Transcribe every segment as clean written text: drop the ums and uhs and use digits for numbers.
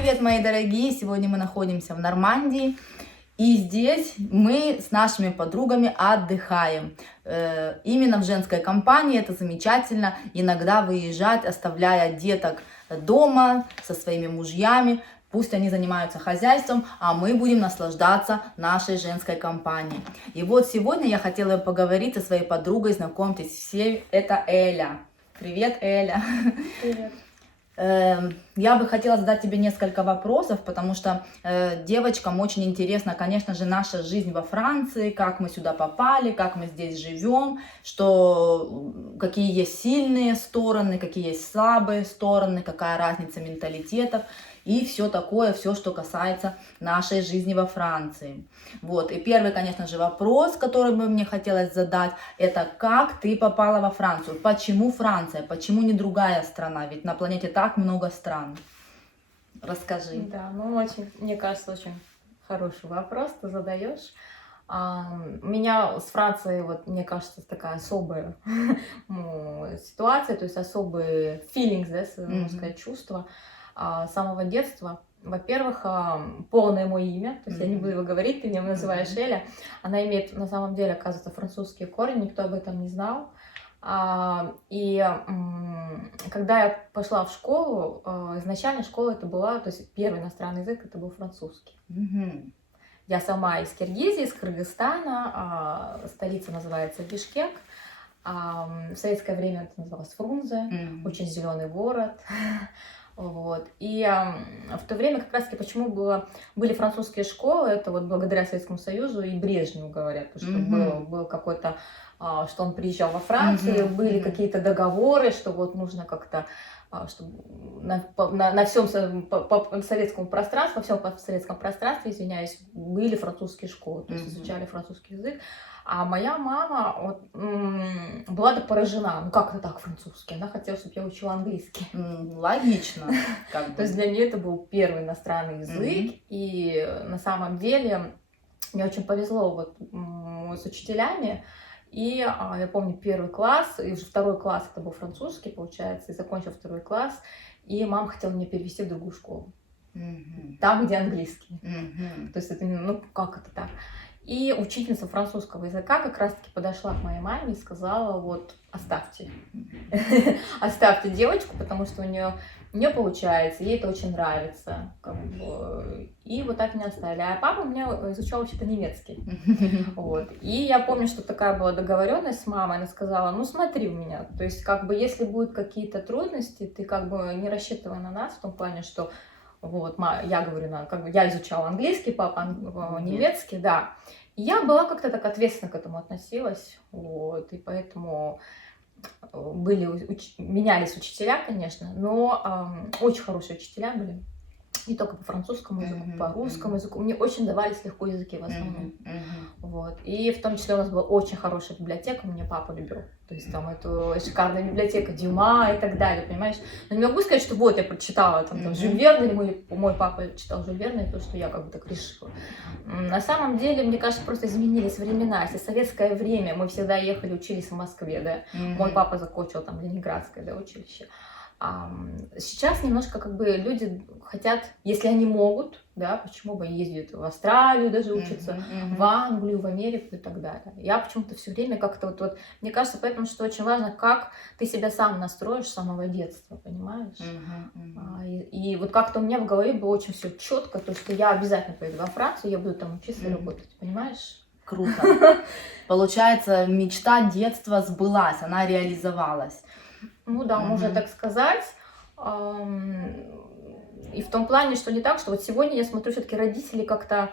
Привет, мои дорогие! Сегодня мы находимся в Нормандии, и здесь мы с нашими подругами отдыхаем. Именно в женской компании это замечательно. Иногда выезжать, оставляя деток дома со своими мужьями. Пусть они занимаются хозяйством, а мы будем наслаждаться нашей женской компанией. И вот сегодня я хотела поговорить со своей подругой, знакомьтесь все, это Эля. Привет, Эля! Привет. Я бы хотела задать тебе несколько вопросов, потому что девочкам очень интересно, конечно же, наша жизнь во Франции, как мы сюда попали, как мы здесь живем, какие есть сильные стороны, какие есть слабые стороны, какая разница менталитетов и все такое, все, что касается нашей жизни во Франции. Вот, и первый, конечно же, вопрос, который бы мне хотелось задать, это как ты попала во Францию? Почему Франция? Почему не другая страна? Ведь на планете так много стран. Расскажи. Да, очень, мне кажется, очень хороший вопрос ты задаешь. У меня с Францией, мне кажется, такая особая ситуация, то есть особый feelings, да, можно сказать, чувства с самого детства. Во-первых, полное мое имя, то есть я не буду его говорить, ты меня называешь Эля. Она имеет на самом деле, оказывается, французские корни, никто об этом не знал. И когда я пошла в школу, изначально школа это была, то есть первый иностранный язык это был французский. Я сама из Киргизии, из Кыргызстана, столица называется Бишкек. В советское время это называлось Фрунзе, очень зеленый город. Вот. И в то время как раз-таки почему были французские школы, это вот благодаря Советскому Союзу и Брежневу говорят, потому что был какой-то, что он приезжал во Францию, были какие-то договоры, что вот нужно как-то, чтобы на всем советском пространстве, извиняюсь, были французские школы, то есть изучали французский язык. А моя мама была так поражена, ну как это так французский? Она хотела, чтобы я учила английский. Логично. То есть для нее это был первый иностранный язык, и на самом деле мне очень повезло с учителями. И я помню первый класс, и уже второй класс это был французский, получается, и закончил второй класс, и мама хотела меня перевести в другую школу, там, где английский. То есть это, как это так? И учительница французского языка как раз-таки подошла к моей маме и сказала, вот, оставьте девочку, потому что у нее получается, ей это очень нравится. И вот так меня оставили. А папа у меня изучал вообще-то немецкий. Вот. И я помню, что такая была договоренность с мамой, она сказала, ну смотри у меня, то есть если будут какие-то трудности, ты не рассчитывай на нас в том плане, что я говорю, я изучала английский, папа немецкий, да. И я была как-то так ответственно к этому относилась, и поэтому менялись учителя, конечно, но очень хорошие учителя были. Не только по французскому языку, по русскому языку. Мне очень давались легко языки в основном. И в том числе у нас была очень хорошая библиотека, меня папа любил. То есть там эту шикарная библиотека Дюма и так далее, понимаешь? Но не могу сказать, что я прочитала там Жюль Верна, или мой папа читал Жюль Верна, и то, что я так решила. На самом деле, мне кажется, просто изменились времена. Если в советское время мы всегда ехали, учились в Москве, да, мой папа закончил там Ленинградское, да, училище. Сейчас немножко люди хотят, если они могут, да, почему бы ездят в Австралию даже учатся, в Англию, в Америку и так далее. Я почему-то все время как-то мне кажется, поэтому, что очень важно, как ты себя сам настроишь с самого детства, понимаешь? И как-то у меня в голове было очень все четко, то, что я обязательно поеду во Францию, я буду там учиться и работать, понимаешь? Круто. Получается, мечта детства сбылась, она реализовалась. Ну да, можно так сказать. И в том плане, что не так, что сегодня я смотрю, все-таки родители как-то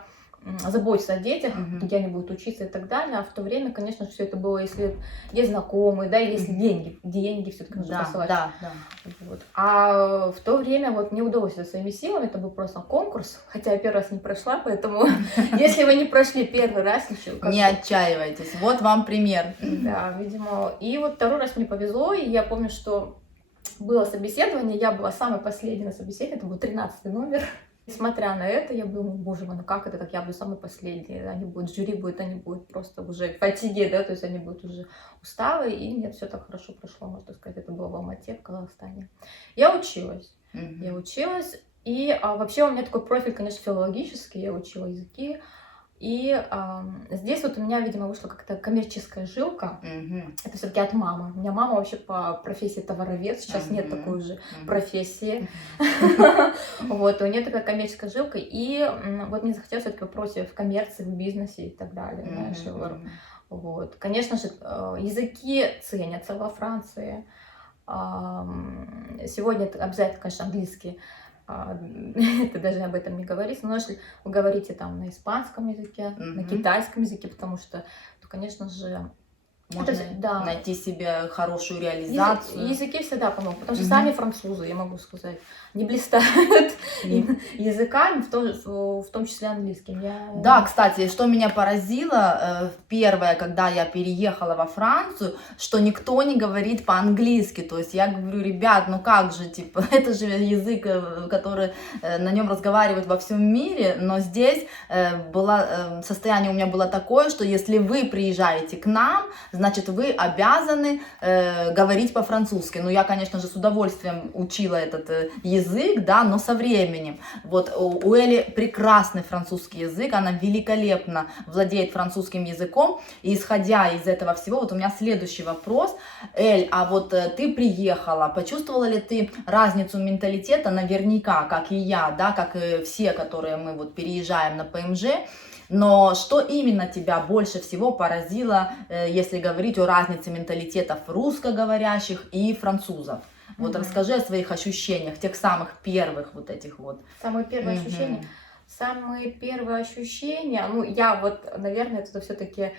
заботятся о детях, где они будут учиться и так далее, а в то время, конечно, все это было, если есть знакомые, да, если деньги все-таки нужно посылать. Да. А в то время мне удалось это своими силами, это был просто конкурс, хотя я первый раз не прошла, поэтому если вы не прошли первый раз еще... Не отчаивайтесь, вот вам пример. Да, видимо. И второй раз мне повезло, и я помню, что было собеседование, я была самой последней на собеседовании, это был 13-й номер. Несмотря на это, я думаю, боже мой, как это так, я буду самой последней, жюри будет, они будут просто уже в фатиге, да, то есть они будут уже усталые, и нет, все так хорошо прошло, можно сказать, это было в Алмате, в Казахстане. Я училась, И вообще у меня такой профиль, конечно, филологический, я учила языки. И здесь вот у меня, видимо, вышла как-то коммерческая жилка. Это все-таки от мамы. У меня мама вообще по профессии товаровед, сейчас нет такой же профессии. Вот, у нее такая коммерческая жилка. И вот мне захотелось все-таки против коммерции, в бизнесе и так далее. Знаешь, вот. Конечно же, языки ценятся во Франции. Сегодня это обязательно, конечно, английский. Ты даже об этом не говоришь, но если вы говорите там на испанском языке, на китайском языке, потому что, то, конечно же, можно найти себе хорошую реализацию. Языки всегда помогут, потому что сами французы, я могу сказать, не блистают языками, в том числе английским. Да, кстати, что меня поразило, первое, когда я переехала во Францию, что никто не говорит по-английски. То есть я говорю, ребят, ну как же, типа, это же язык, который на нем разговаривают во всем мире, но здесь состояние у меня было такое, что если вы приезжаете к нам, значит, вы обязаны говорить по-французски. Ну, я, конечно же, с удовольствием учила этот язык, да, но со временем. Вот у Эли прекрасный французский язык, она великолепно владеет французским языком. И исходя из этого всего, вот у меня следующий вопрос. Эль, а вот ты приехала, почувствовала ли ты разницу менталитета? Наверняка, как и я, да, как и все, которые мы вот переезжаем на ПМЖ. Но что именно тебя больше всего поразило, если говорить о разнице менталитетов русскоговорящих и французов? Вот расскажи о своих ощущениях, тех самых первых вот этих вот. Самые первые ощущения? Самые первые ощущения, ну, я вот, наверное, это все-таки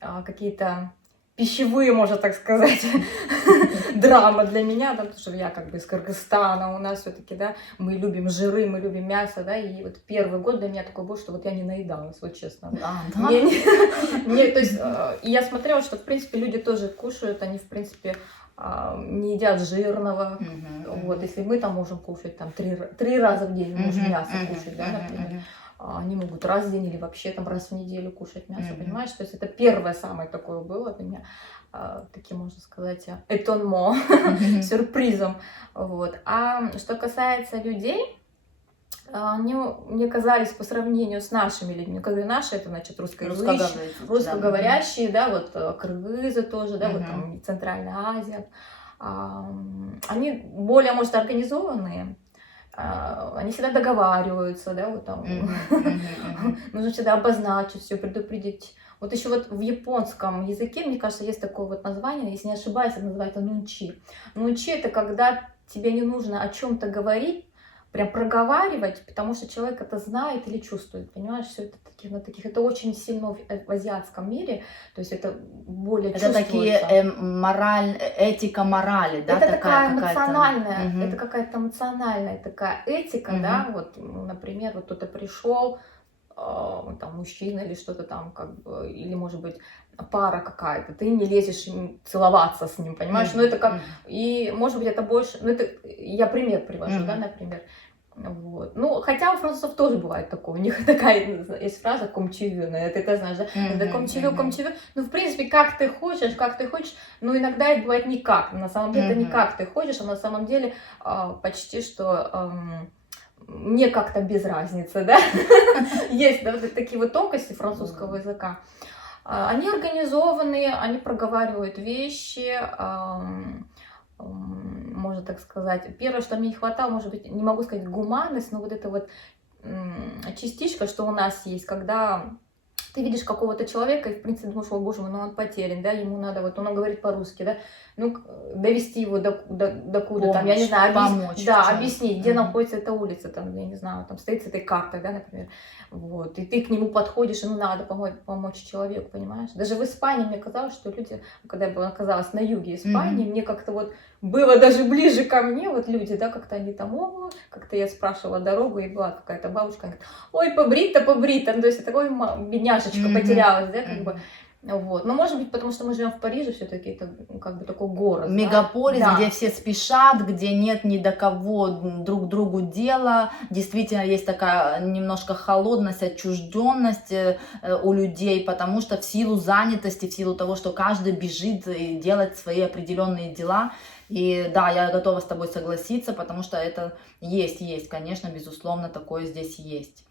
какие-то пищевые, можно так сказать, драма для меня, да, потому что я как бы из Кыргызстана, у нас все-таки, да, мы любим жиры, мы любим мясо, да, и вот первый год для меня такой был, что вот я не наедалась, вот честно. То есть, и я смотрела, что, в принципе, люди тоже кушают, они, в принципе, не едят жирного, вот, если мы там можем кушать там 3 раза в день, мы можем мясо кушать, да, например. Они могут раз в день или вообще там раз в неделю кушать мясо, понимаешь? То есть это первое самое такое было для меня, таким, можно сказать, этонмо, сюрпризом. Вот. А что касается людей, они мне казались по сравнению с нашими людьми, когда наши, это значит русскоговорящие, да, вот кыргызы тоже, да, вот там Центральная Азия, они более, может, организованные. Они всегда договариваются, да, вот там, нужно всегда обозначить все, предупредить. Вот еще вот в японском языке, мне кажется, есть такое вот название, если не ошибаюсь, это называется нунчи. Нунчи — это когда тебе не нужно о чем-то говорить, прям проговаривать, потому что человек это знает или чувствует, понимаешь, все это это очень сильно в азиатском мире, то есть это более это чувствуется. Такие этика морали, да, это такая эмоциональная, это какая-то эмоциональная такая этика, да, вот, например, вот кто-то пришел, там мужчина или что-то там, как бы, или может быть пара какая-то, ты не лезешь целоваться с ним, понимаешь, ну это как, и может быть это больше, ну это, я пример привожу, да, например, вот, ну, хотя у французов тоже бывает такое, у них такая есть фраза «комчевю», ты знаешь, да, это «комчевю», ну, в принципе, как ты хочешь, но иногда это бывает никак, на самом деле это не как ты хочешь, а на самом деле почти что мне как-то без разницы, да, есть, да, вот такие вот тонкости французского языка. Они организованные, они проговаривают вещи, можно так сказать. Первое, что мне не хватало, может быть, не могу сказать гуманность, но вот это вот частичка, что у нас есть, когда ты видишь какого-то человека и, в принципе, думаешь, о, боже мой, ну он потерян, да, ему надо, вот он говорит по-русски, да, ну, довести его докуда, там, я не знаю, помочь, да, объяснить, где находится эта улица, там, я не знаю, там стоит с этой картой, да, например, вот, и ты к нему подходишь, и ну, надо помочь человеку, понимаешь. Даже в Испании мне казалось, что люди, когда я оказалась на юге Испании, мне как-то вот было даже ближе ко мне, вот люди, да, как-то они там, как-то я спрашивала дорогу, и была какая-то бабушка, она говорит, ой, побрита, ну, то есть такой бедняжечка потерялась, да, как бы. Вот. Но может быть, потому что мы живем в Париже, все-таки это как бы такой город. Мегаполис, да? Где все спешат, где нет ни до кого друг другу дела. Действительно, есть такая немножко холодность, отчужденность у людей, потому что в силу занятости, в силу того, что каждый бежит и делает свои определенные дела. И да, я готова с тобой согласиться, потому что это есть, конечно, безусловно, такое здесь есть.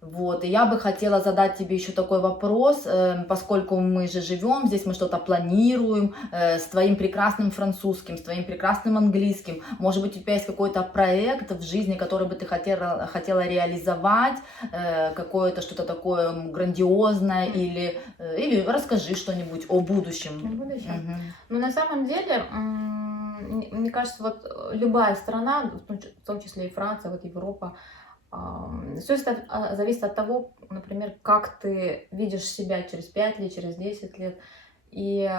Вот, и я бы хотела задать тебе еще такой вопрос, поскольку мы же живем здесь, мы что-то планируем, с твоим прекрасным французским, с твоим прекрасным английским. Может быть, у тебя есть какой-то проект в жизни, который бы ты хотела реализовать, какое-то что-то такое грандиозное, или расскажи что-нибудь о будущем. В будущем. Мгм. Ну, на самом деле, мне кажется, вот любая страна, в том числе и Франция, вот Европа, все зависит от того, например, как ты видишь себя через 5 лет, через 10 лет. И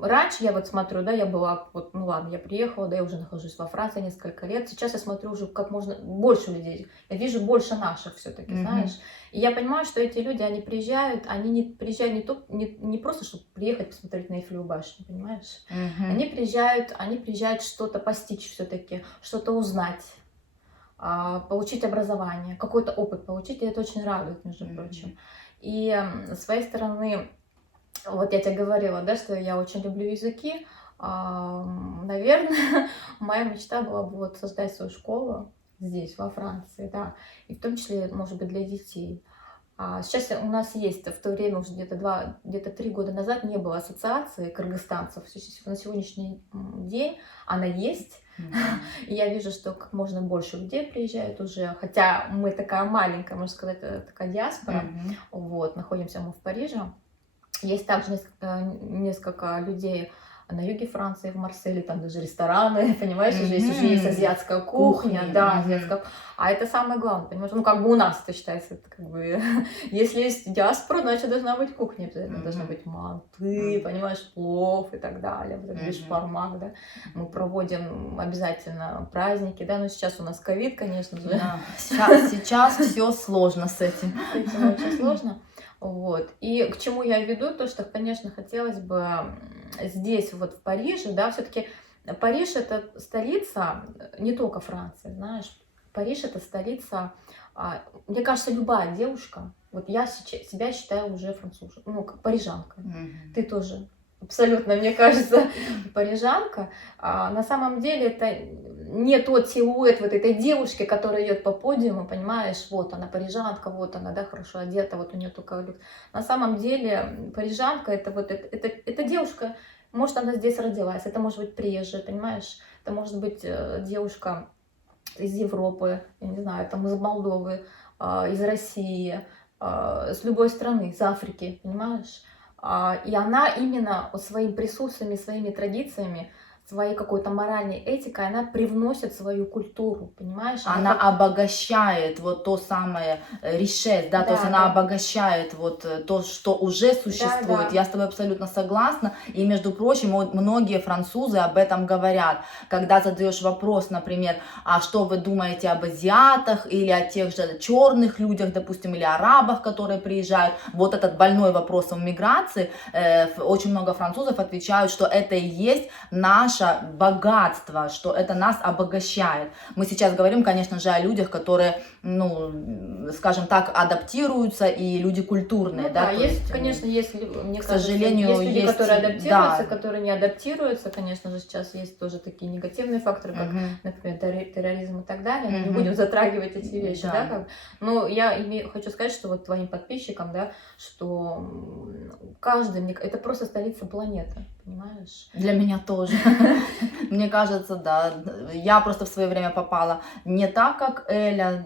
раньше я вот смотрю, да, я была, вот, ну ладно, я приехала, да, я уже нахожусь во Франции несколько лет. Сейчас я смотрю уже как можно больше людей. Я вижу больше наших все-таки, знаешь. И я понимаю, что эти люди, они приезжают, они не приезжают не просто, чтобы приехать посмотреть на Эйфелеву башню, понимаешь? Они приезжают что-то постичь все-таки, что-то узнать, получить образование, какой-то опыт получить, и это очень радует, между прочим. И с своей стороны, вот я тебе говорила, да, что я очень люблю языки. Наверное, моя мечта была бы вот создать свою школу здесь, во Франции, да, и в том числе, может быть, для детей. Сейчас у нас есть, в то время уже где-то 3 года назад не было ассоциации кыргызстанцев. На сегодняшний день она есть. И я вижу, что как можно больше людей приезжает уже, хотя мы такая маленькая, можно сказать, такая диаспора, вот, находимся мы в Париже. Есть также несколько людей на юге Франции, в Марселе, там даже рестораны, понимаешь, уже есть азиатская кухня, да, азиатская. А это самое главное, понимаешь, ну как бы у нас это считается, это как бы, если есть диаспора, значит должна быть кухня, обязательно должны быть манты, понимаешь, плов и так далее, вот этот бешбармак, да. Мы проводим обязательно праздники, да, но сейчас у нас ковид, конечно же. Да, сейчас все сложно с этим. С этим очень сложно. Вот. И к чему я веду, то, что, конечно, хотелось бы здесь, вот в Париже, да, все-таки Париж это столица не только Франции, знаешь, Париж это столица, мне кажется, любая девушка, вот я себя считаю уже француженкой, ну, как парижанкой, ты тоже. Абсолютно, мне кажется, парижанка. На самом деле это не тот силуэт вот этой девушки, которая идет по подиуму, понимаешь, вот она парижанка, вот она, да, хорошо одета, вот у нее только люкс. На самом деле парижанка это вот это девушка, может она здесь родилась, это может быть приезжая, понимаешь, это может быть девушка из Европы, я не знаю, там из Молдовы, из России, с любой страны, из Африки, понимаешь? И она именно своим присутствием и своими традициями, своей какой-то моральной этикой, она привносит свою культуру, понимаешь? Она обогащает вот то самое ришес, да, то есть она обогащает вот то, что уже существует. Да. Я с тобой абсолютно согласна. И, между прочим, многие французы об этом говорят. Когда задаешь вопрос, например, а что вы думаете об азиатах или о тех же черных людях, допустим, или арабах, которые приезжают, вот этот больной вопрос о миграции, очень много французов отвечают, что это и есть наше богатство, что это нас обогащает. Мы сейчас говорим, конечно же, о людях, которые, ну, скажем так, адаптируются, и люди культурные. Ну, да, есть, конечно, есть, мне к сожалению, есть люди, которые адаптируются, да, которые не адаптируются. Конечно же, сейчас есть тоже такие негативные факторы, как, например, терроризм и так далее. Мы не будем затрагивать эти вещи, да, как. Но я хочу сказать, что вот твоим подписчикам, да, что каждый, это просто столица планеты, понимаешь? Для меня тоже. Мне кажется, да. Я просто в свое время попала не так, как Эля.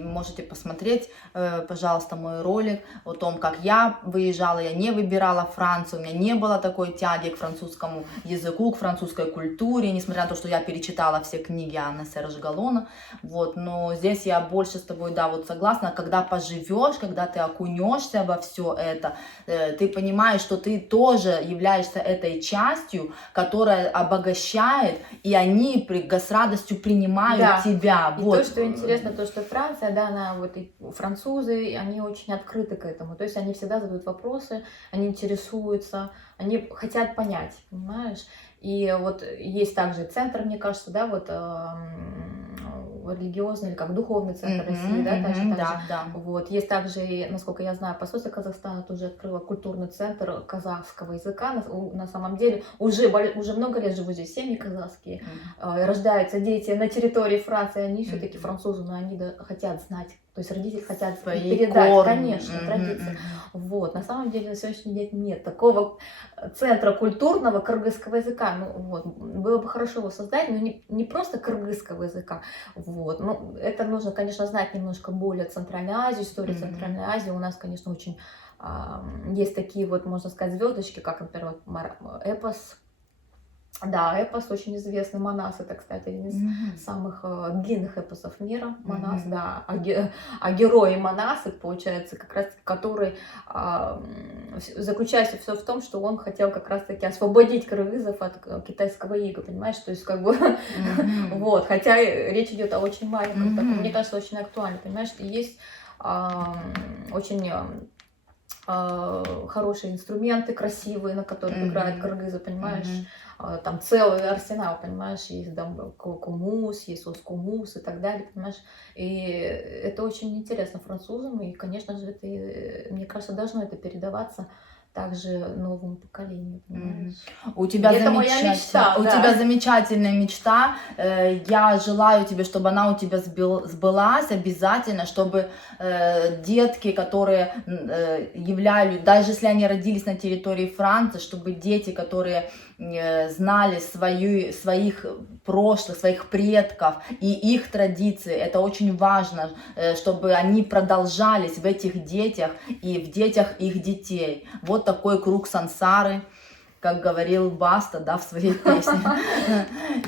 Можете посмотреть, пожалуйста, мой ролик о том, как я выезжала. Я не выбирала Францию, у меня не было такой тяги к французскому языку, к французской культуре, несмотря на то, что я перечитала все книги Анны Серж Галлона. Вот. Но здесь я больше с тобой, да, вот согласна. Когда поживешь, когда ты окунешься во все это, ты понимаешь, что ты тоже являешься этой частью, которая обогащает, и они с радостью принимают тебя. И вот. То, что интересно, то, что Франция, да, она вот и французы, они очень открыты к этому. То есть они всегда задают вопросы, они интересуются, они хотят понять, понимаешь? И вот есть также центр, мне кажется, да, вот религиозный или как духовный центр России, да, Да, да. Вот. Есть также, насколько я знаю, посольство Казахстана тоже открыло культурный центр казахского языка. На самом деле уже много лет живут здесь семьи казахские, рождаются дети на территории Франции, они все-таки французы, но они хотят знать. То есть родители хотят Свои передать, корни. конечно, традиции. Вот. На самом деле на сегодняшний день нет такого центра культурного кыргызского языка. Ну, вот. Было бы хорошо его создать, но не просто кыргызского языка. Вот. Ну, это нужно, конечно, знать немножко более Центральной Азии, историю Центральной Азии. У нас, конечно, очень есть такие вот, можно сказать, звездочки, как, например, вот эпос. Да, эпос очень известный, Манас, это, кстати, один из самых длинных эпосов мира, Манас, да, а герои Манасы, получается, как раз который заключается все в том, что он хотел как раз-таки освободить кыргызов от китайского ига, понимаешь, то есть как бы, вот, хотя речь идет о очень маленьком, таком, мне кажется, очень актуально, понимаешь, и есть очень хорошие инструменты, красивые, на которых играют кыргызы, понимаешь, там целый арсенал, понимаешь, есть там кумус, есть оскумус и так далее, понимаешь, и это очень интересно французам, и, конечно же, это, мне кажется, должно это передаваться также новому поколению, понимаешь? У тебя Это моя мечта, у да. тебя замечательная мечта. Я желаю тебе, чтобы она у тебя сбылась обязательно, чтобы детки, которые являлись, даже если они родились на территории Франции, чтобы дети, которые знали своих прошлых, своих предков и их традиции, это очень важно, чтобы они продолжались в этих детях и в детях их детей. Вот такой круг сансары, как говорил Баста, да, в своей песне.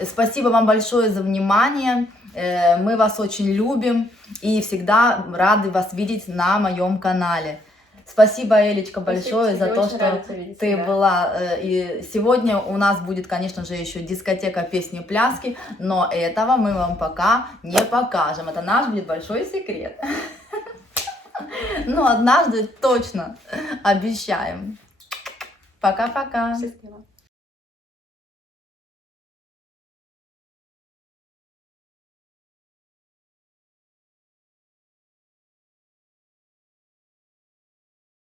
Спасибо вам большое за внимание. Мы вас очень любим и всегда рады вас видеть на моем канале. Спасибо, Элечка, большое за то, что ты была. И сегодня у нас будет, конечно же, еще дискотека песни пляски, но этого мы вам пока не покажем. Это наш будет большой секрет. Ну, однажды точно обещаем. Пока-пока. Счастливо.